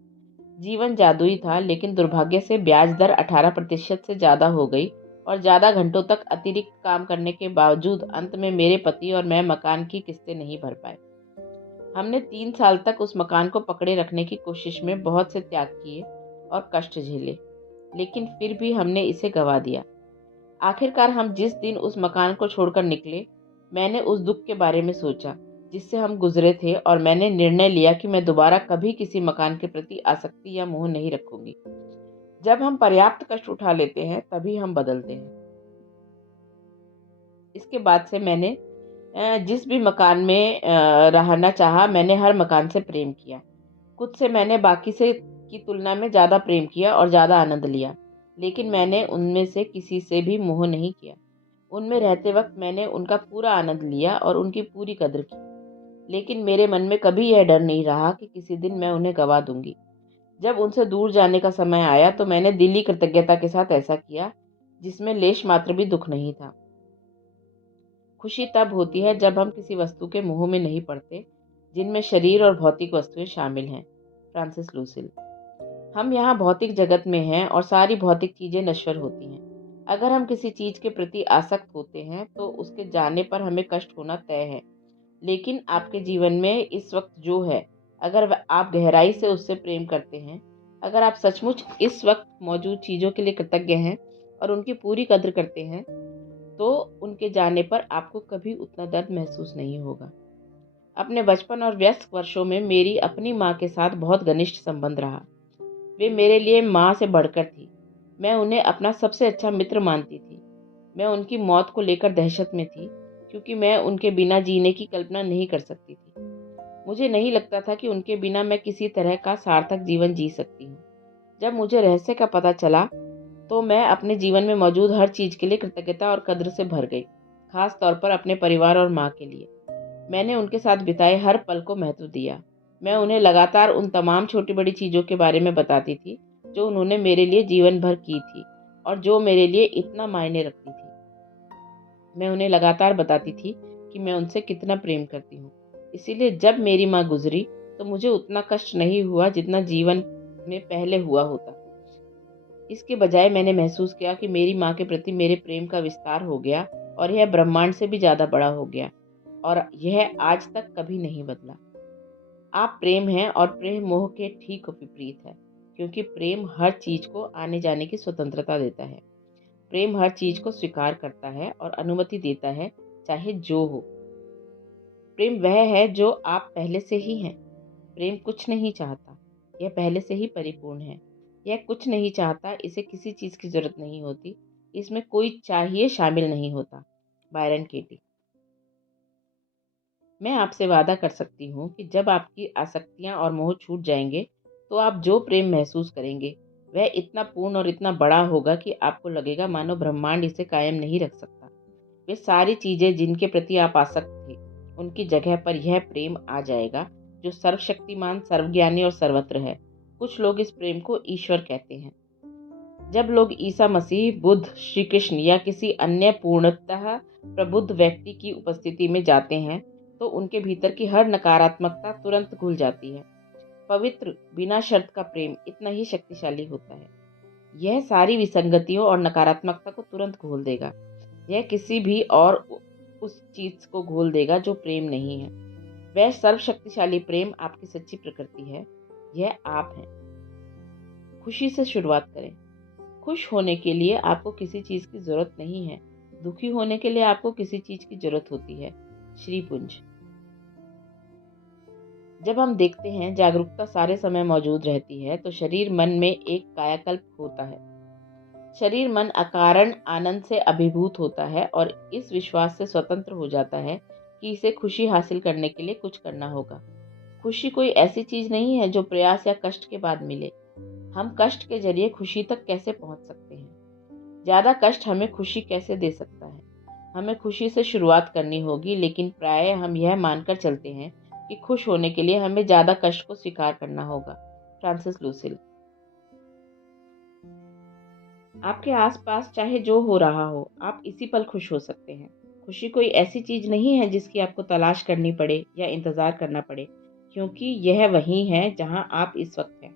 जीवन जादुई था, लेकिन दुर्भाग्य से ब्याज दर 18% से ज़्यादा हो गई और ज़्यादा घंटों तक अतिरिक्त काम करने के बावजूद अंत में मेरे पति और मैं मकान की किस्तें नहीं भर पाए। हमने 3 साल तक उस मकान को पकड़े रखने की कोशिश में बहुत से त्याग किए और कष्ट झेले, लेकिन फिर भी हमने इसे गंवा दिया। आखिरकार हम जिस दिन उस मकान को छोड़कर निकले, मैंने उस दुख के बारे में सोचा जिससे हम गुजरे थे, और मैंने निर्णय लिया कि मैं दोबारा कभी किसी मकान के प्रति आसक्ति या मोह नहीं रखूंगी। जब हम पर्याप्त कष्ट उठा लेते हैं तभी हम बदलते हैं। इसके बाद से मैंने जिस भी मकान में रहना चाहा, मैंने हर मकान से प्रेम किया। खुद से मैंने बाकी से की तुलना में ज़्यादा प्रेम किया और ज़्यादा आनंद लिया, लेकिन मैंने उनमें से किसी से भी मोह नहीं किया। उनमें रहते वक्त मैंने उनका पूरा आनंद लिया और उनकी पूरी कदर की, लेकिन मेरे मन में कभी यह डर नहीं रहा कि किसी दिन मैं उन्हें गंवा दूंगी। जब उनसे दूर जाने का समय आया तो मैंने दिली कृतज्ञता के साथ ऐसा किया, जिसमें लेश मात्र भी दुख नहीं था। खुशी तब होती है जब हम किसी वस्तु के मोह में नहीं पड़ते, जिनमें शरीर और भौतिक वस्तुएं शामिल हैं। Francis Lucille. हम यहाँ भौतिक जगत में हैं और सारी भौतिक चीजें नश्वर होती हैं। अगर हम किसी चीज के प्रति आसक्त होते हैं तो उसके जाने पर हमें कष्ट होना तय है। लेकिन आपके जीवन में इस वक्त जो है, अगर आप गहराई से उससे प्रेम करते हैं, अगर आप सचमुच इस वक्त मौजूद चीजों के लिए कृतज्ञ हैं और उनकी पूरी कद्र करते हैं, तो उनके जाने पर आपको कभी उतना दर्द महसूस नहीं होगा। अपने बचपन और व्यस्त वर्षों में मेरी अपनी माँ के साथ बहुत घनिष्ठ संबंध रहा। वे मेरे लिए माँ से बढ़कर थी। मैं उन्हें अपना सबसे अच्छा मित्र मानती थी। मैं उनकी मौत को लेकर दहशत में थी, क्योंकि मैं उनके बिना जीने की कल्पना नहीं कर सकती थी। मुझे नहीं लगता था कि उनके बिना मैं किसी तरह का सार्थक जीवन जी सकती हूँ। जब मुझे रहस्य का पता चला तो मैं अपने जीवन में मौजूद हर चीज़ के लिए कृतज्ञता और कद्र से भर गई, खास तौर पर अपने परिवार और माँ के लिए। मैंने उनके साथ बिताए हर पल को महत्व दिया। मैं उन्हें लगातार उन तमाम छोटी बड़ी चीज़ों के बारे में बताती थी जो उन्होंने मेरे लिए जीवन भर की थी और जो मेरे लिए इतना मायने रखती थी। मैं उन्हें लगातार बताती थी कि मैं उनसे कितना प्रेम करती हूँ। इसीलिए जब मेरी माँ गुजरी तो मुझे उतना कष्ट नहीं हुआ जितना जीवन में पहले हुआ होता। इसके बजाय मैंने महसूस किया कि मेरी माँ के प्रति मेरे प्रेम का विस्तार हो गया और यह ब्रह्मांड से भी ज़्यादा बड़ा हो गया, और यह आज तक कभी नहीं बदला। आप प्रेम हैं और प्रेम मोह के ठीक विपरीत है, क्योंकि प्रेम हर चीज को आने जाने की स्वतंत्रता देता है। प्रेम हर चीज को स्वीकार करता है और अनुमति देता है, चाहे जो हो। प्रेम वह है जो आप पहले से ही हैं। प्रेम कुछ नहीं चाहता, यह पहले से ही परिपूर्ण है। यह कुछ नहीं चाहता, इसे किसी चीज की जरूरत नहीं होती, इसमें कोई चाहिए शामिल नहीं होता। बायरन केटी। मैं आपसे वादा कर सकती हूँ कि जब आपकी आसक्तियाँ और मोह छूट जाएंगे, तो आप जो प्रेम महसूस करेंगे वह इतना पूर्ण और इतना बड़ा होगा कि आपको लगेगा मानो ब्रह्मांड इसे कायम नहीं रख सकता। वे सारी चीजें जिनके प्रति आप आसक्त थे, उनकी जगह पर यह प्रेम आ जाएगा जो सर्वशक्तिमान, सर्वज्ञानी और सर्वत्र है। कुछ लोग इस प्रेम को ईश्वर कहते हैं। जब लोग ईसा मसीह, बुद्ध, श्री कृष्ण या किसी अन्य पूर्णतः प्रबुद्ध व्यक्ति की उपस्थिति में जाते हैं, तो उनके भीतर की हर नकारात्मकता तुरंत घुल जाती है। पवित्र, बिना शर्त का प्रेम इतना ही शक्तिशाली होता है। यह सारी विसंगतियों और नकारात्मकता को तुरंत घोल देगा। यह किसी भी और उस चीज को घोल देगा जो प्रेम नहीं है। वह सर्वशक्तिशाली प्रेम आपकी सच्ची प्रकृति है। यह आप हैं। खुशी से शुरुआत करें। खुश होने के लिए आपको किसी चीज की जरूरत नहीं है। दुखी होने के लिए आपको किसी चीज की जरूरत होती है। श्री पुंज। जब हम देखते हैं जागरूकता सारे समय मौजूद रहती है, तो शरीर मन में एक कायाकल्प होता है। शरीर मन अकारण आनंद से अभिभूत होता है और इस विश्वास से स्वतंत्र हो जाता है कि इसे खुशी हासिल करने के लिए कुछ करना होगा। खुशी कोई ऐसी चीज़ नहीं है जो प्रयास या कष्ट के बाद मिले। हम कष्ट के जरिए खुशी तक कैसे पहुंच सकते हैं? ज़्यादा कष्ट हमें खुशी कैसे दे सकता है? हमें खुशी से शुरुआत करनी होगी, लेकिन प्राय हम यह मानकर चलते हैं कि खुश होने के लिए हमें ज़्यादा कष्ट को स्वीकार करना होगा। Francis Lucille. आपके आसपास चाहे जो हो रहा हो, आप इसी पल खुश हो सकते हैं। खुशी कोई ऐसी चीज़ नहीं है जिसकी आपको तलाश करनी पड़े या इंतज़ार करना पड़े, क्योंकि यह वही है जहाँ आप इस वक्त हैं।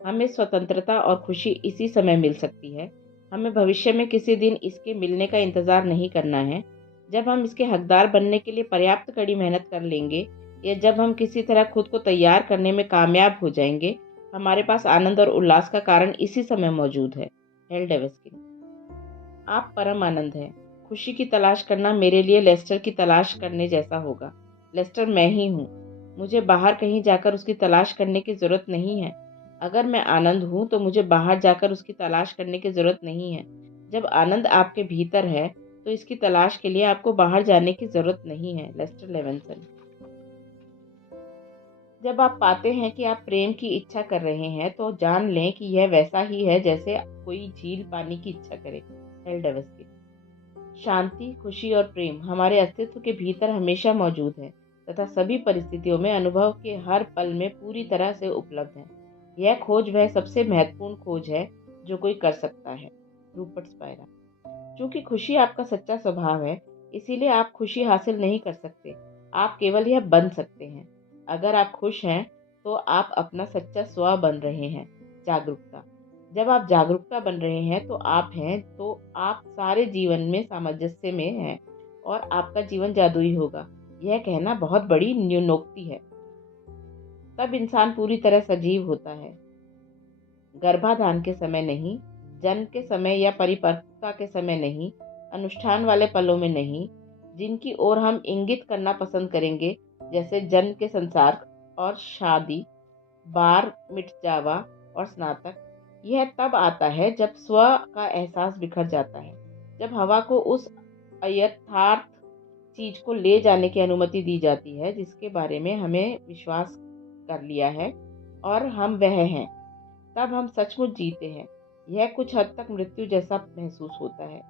हमें स्वतंत्रता और खुशी इसी समय मिल सकती है। हमें भविष्य में किसी दिन इसके मिलने का इंतज़ार नहीं करना है। जब हम इसके हकदार बनने के लिए पर्याप्त कड़ी मेहनत कर लेंगे या जब हम किसी तरह खुद को तैयार करने में कामयाब हो जाएंगे, हमारे पास आनंद और उल्लास का कारण इसी समय मौजूद है। हेल डेविस्किन। आप परम आनंद हैं। खुशी की तलाश करना मेरे लिए लेस्टर की तलाश करने जैसा होगा। लेस्टर मैं ही हूँ। मुझे बाहर कहीं जाकर उसकी तलाश करने की ज़रूरत नहीं है। अगर मैं आनंद हूँ तो मुझे बाहर जाकर उसकी तलाश करने की ज़रूरत नहीं है। जब आनंद आपके भीतर है तो इसकी तलाश के लिए आपको बाहर जाने की ज़रूरत नहीं है। Lester Levenson. जब आप पाते हैं कि आप प्रेम की इच्छा कर रहे हैं तो जान लें कि यह वैसा ही है जैसे कोई झील पानी की इच्छा करे। हेल डेविस्किन। शांति, खुशी और प्रेम हमारे अस्तित्व के भीतर हमेशा मौजूद है तथा सभी परिस्थितियों में अनुभव के हर पल में पूरी तरह से उपलब्ध है। यह खोज वह सबसे महत्वपूर्ण खोज है जो कोई कर सकता है। Rupert Spyra. चूंकि खुशी आपका सच्चा स्वभाव है, इसीलिए आप खुशी हासिल नहीं कर सकते। आप केवल यह बन सकते हैं। अगर आप खुश हैं तो आप अपना सच्चा स्व बन रहे हैं। जागरूकता। जब आप जागरूकता बन रहे हैं तो आप हैं, तो आप सारे जीवन में सामंजस्य में हैं और आपका जीवन जादुई होगा। यह कहना बहुत बड़ी न्यूनोक्ति है। तब इंसान पूरी तरह सजीव होता है। गर्भाधान के समय नहीं, जन्म के समय या परिपक्वता के समय नहीं, अनुष्ठान वाले पलों में नहीं, जिनकी ओर हम इंगित करना पसंद करेंगे, जैसे जन्म के संसार और शादी, बार मिटजावा और स्नातक। यह तब आता है जब स्व का एहसास बिखर जाता है, जब हवा को उस अयथार्थ चीज को ले जाने की अनुमति दी जाती है जिसके बारे में हमें विश्वास कर लिया है और हम वह हैं। तब हम सचमुच जीते हैं। यह कुछ हद तक मृत्यु जैसा महसूस होता है।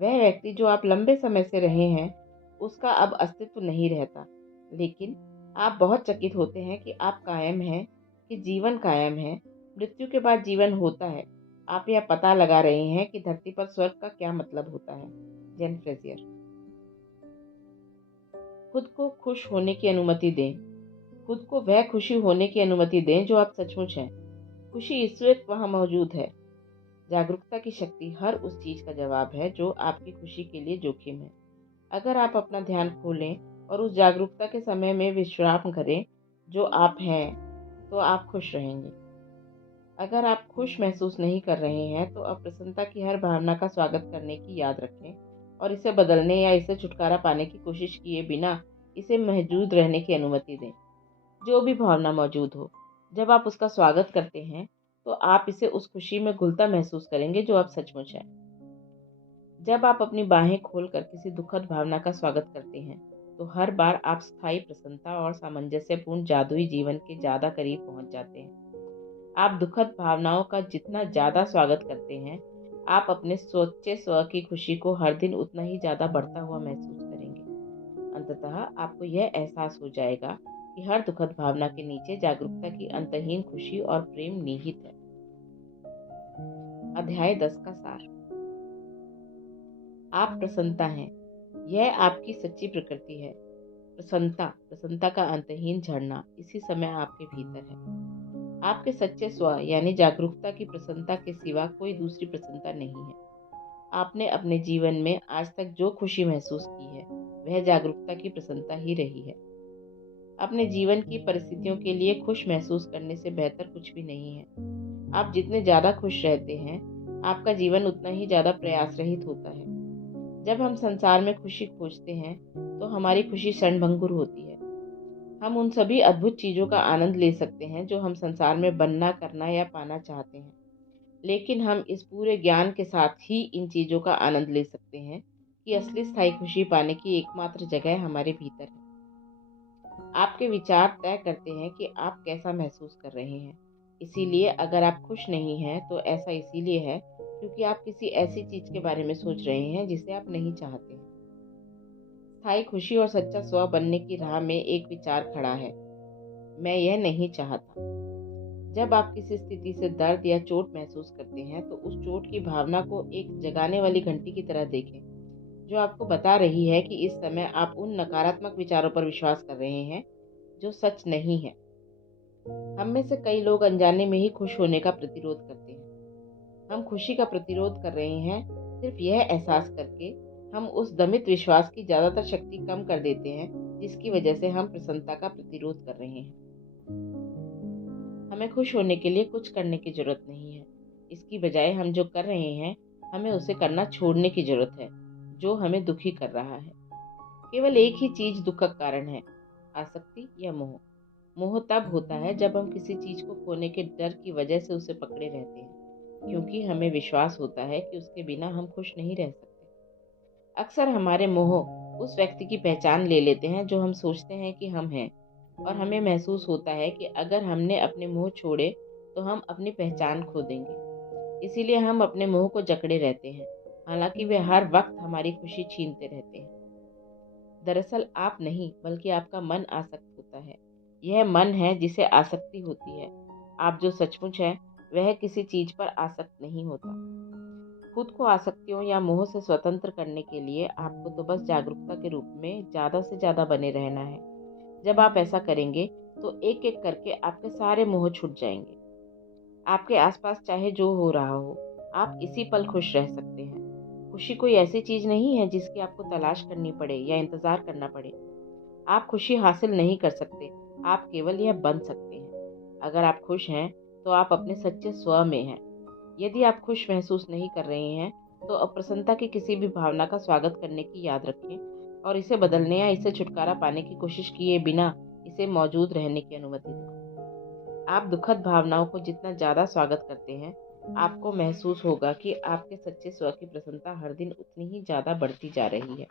वह व्यक्ति जो आप लंबे समय से रहे हैं, उसका अब अस्तित्व नहीं रहता, लेकिन आप बहुत चकित होते हैं कि आप कायम हैं, कि जीवन कायम है। मृत्यु के बाद जीवन होता है। आप यह पता लगा रहे हैं कि धरती पर स्वर्ग का क्या मतलब होता है। जेन फ्रेजियर। खुद को खुश होने की अनुमति दें। खुद को वह खुशी होने की अनुमति दें जो आप सचमुच हैं। खुशी इस वक्त वहाँ मौजूद है। जागरूकता की शक्ति हर उस चीज का जवाब है जो आपकी खुशी के लिए जोखिम है। अगर आप अपना ध्यान खोलें और उस जागरूकता के समय में विश्राम करें जो आप हैं, तो आप खुश रहेंगे। अगर आप खुश महसूस नहीं कर रहे हैं तो अप्रसन्नता की हर भावना का स्वागत करने की याद रखें और इसे बदलने या इसे छुटकारा पाने की कोशिश किए बिना इसे मौजूद रहने की अनुमति दें। जो भी भावना मौजूद हो, जब आप उसका स्वागत करते हैं तो आप इसे उस खुशी में घुलता महसूस करेंगे जो आप सचमुच हैं। जब आप अपनी बाहें खोलकर किसी दुखद भावना का स्वागत करते हैं तो हर बार आप स्थायी प्रसन्नता और सामंजस्यपूर्ण जादुई जीवन के ज़्यादा करीब पहुंच जाते हैं। आप दुखद भावनाओं का जितना ज़्यादा स्वागत करते हैं, आप अपने सच्चे स्व की खुशी को हर दिन उतना ही ज़्यादा बढ़ता हुआ महसूस करेंगे। अंततः आपको यह एहसास हो जाएगा कि हर दुखद भावना के नीचे जागरूकता की अंतहीन खुशी और प्रेम निहित है। अध्याय 10 का सार। आप प्रसन्नता हैं। यह आपकी सच्ची प्रकृति है। प्रसन्नता का अंतहीन झरना इसी समय आपके भीतर है। आपके सच्चे स्व यानी जागरूकता की प्रसन्नता के सिवा कोई दूसरी प्रसन्नता नहीं है। आपने अपने जीवन में आज तक जो खुशी महसूस की है, वह जागरूकता की प्रसन्नता ही रही है। अपने जीवन की परिस्थितियों के लिए खुश महसूस करने से बेहतर कुछ भी नहीं है। आप जितने ज़्यादा खुश रहते हैं, आपका जीवन उतना ही ज़्यादा प्रयास रहित होता है। जब हम संसार में खुशी खोजते हैं तो हमारी खुशी क्षणभंगुर होती है। हम उन सभी अद्भुत चीज़ों का आनंद ले सकते हैं जो हम संसार में बनना, करना या पाना चाहते हैं, लेकिन हम इस पूरे ज्ञान के साथ ही इन चीज़ों का आनंद ले सकते हैं कि असली स्थायी खुशी पाने की एकमात्र जगह हमारे भीतर है। आपके विचार तय करते हैं कि आप कैसा महसूस कर रहे हैं। इसीलिए अगर आप खुश नहीं हैं तो ऐसा इसीलिए है क्योंकि आप किसी ऐसी चीज़ के बारे में सोच रहे हैं जिसे आप नहीं चाहते हैं। स्थायी खुशी और सच्चा स्व बनने की राह में एक विचार खड़ा है, मैं यह नहीं चाहता। जब आप किसी स्थिति से दर्द या चोट महसूस करते हैं तो उस चोट की भावना को एक जगाने वाली घंटी की तरह देखें, जो आपको बता रही है कि इस समय आप उन नकारात्मक विचारों पर विश्वास कर रहे हैं जो सच नहीं है। हम में से कई लोग अनजाने में ही खुश होने का प्रतिरोध करते हैं। हम खुशी का प्रतिरोध कर रहे हैं सिर्फ यह एहसास करके हम उस दमित विश्वास की ज़्यादातर शक्ति कम कर देते हैं जिसकी वजह से हम प्रसन्नता का प्रतिरोध कर रहे हैं। हमें खुश होने के लिए कुछ करने की जरूरत नहीं है। इसकी बजाय हम जो कर रहे हैं हमें उसे करना छोड़ने की जरूरत है जो हमें दुखी कर रहा है। केवल एक ही चीज दुख का कारण है, आसक्ति या मोह। मोह तब होता है जब हम किसी चीज को खोने के डर की वजह से उसे पकड़े रहते हैं, क्योंकि हमें विश्वास होता है कि उसके बिना हम खुश नहीं रह सकते। अक्सर हमारे मोह उस व्यक्ति की पहचान ले लेते हैं जो हम सोचते हैं कि हम हैं, और हमें महसूस होता है कि अगर हमने अपने मोह छोड़े तो हम अपनी पहचान खो देंगे। इसीलिए हम अपने मोह को जकड़े रहते हैं, हालांकि वे हर वक्त हमारी खुशी छीनते रहते हैं। दरअसल आप नहीं बल्कि आपका मन आसक्त होता है। यह मन है जिसे आसक्ति होती है। आप जो सचमुच है वह किसी चीज पर आसक्त नहीं होता। खुद को आसक्तियों या मोह से स्वतंत्र करने के लिए आपको तो बस जागरूकता के रूप में ज़्यादा से ज़्यादा बने रहना है। जब आप ऐसा करेंगे तो एक एक करके आपके सारे मोह छूट जाएंगे। आपके आसपास चाहे जो हो रहा हो, आप इसी पल खुश रह सकते हैं। खुशी कोई ऐसी चीज नहीं है जिसकी आपको तलाश करनी पड़े या इंतजार करना पड़े। आप खुशी हासिल नहीं कर सकते, आप केवल यह बन सकते हैं। अगर आप खुश हैं तो आप अपने सच्चे स्व में हैं। यदि आप खुश महसूस नहीं कर रहे हैं तो अप्रसन्नता की किसी भी भावना का स्वागत करने की याद रखें और इसे बदलने या इसे छुटकारा पाने की कोशिश किए बिना इसे मौजूद रहने की अनुमति दें। आप दुखद भावनाओं को जितना ज़्यादा स्वागत करते हैं, आपको महसूस होगा कि आपके सच्चे स्व की प्रसन्नता हर दिन उतनी ही ज़्यादा बढ़ती जा रही है।